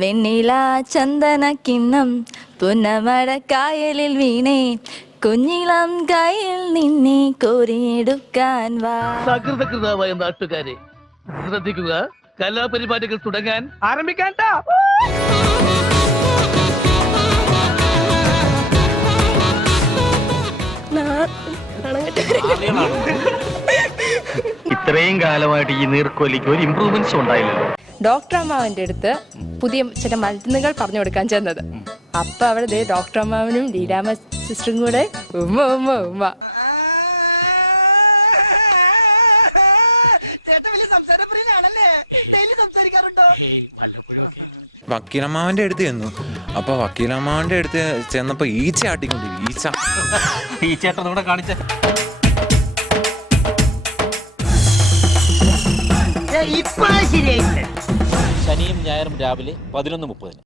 വെണ്ണില ചന്ദന കിണ്ണം പുന്നമഴ കായലിൽ വീണേ കുഞ്ഞിളം കയ്യിൽ നിന്നെ കോരിയെടുക്കാൻ വാ. സകൃതകൃതമായ നാട്ടുകാരെ ശ്രദ്ധിക്കുക, കലാപരിപാടികൾ തുടങ്ങാൻ ആരംഭിക്കാൻ. ഇത്രയും കാലമായിട്ട് ഈ നീർക്കോലിക്ക് ഒരു ഇമ്പ്രൂവ്മെന്റ്സ് ഉണ്ടായില്ലല്ലോ. ഡോക്ടർ അമ്മാവന്റെ അടുത്ത് പുതിയ ചില മരുന്നുകൾ പറഞ്ഞു കൊടുക്കാൻ ചെന്നത്. അപ്പൊ അവിടെ ഡോക്ടർ അമ്മാവനും ലീലാമ്മ സിസ്റ്ററും കൂടെ ഉമ്മ ഉമ്മ ഉമ്മ. വക്കീലമ്മാവന്റെ അടുത്ത് ചെന്നു. അപ്പൊ വക്കീലമ്മാവന്റെ അടുത്ത് ചെന്നപ്പോ ഈച്ച ആട്ടിക്കൊണ്ടിരിക്കും. ഈ ചേട്ടൻ കൂടെ കാണിച്ച ഇപ്പൊ ശരിയായിട്ട് ശനിയും ഞായറും രാവിലെ 11:30.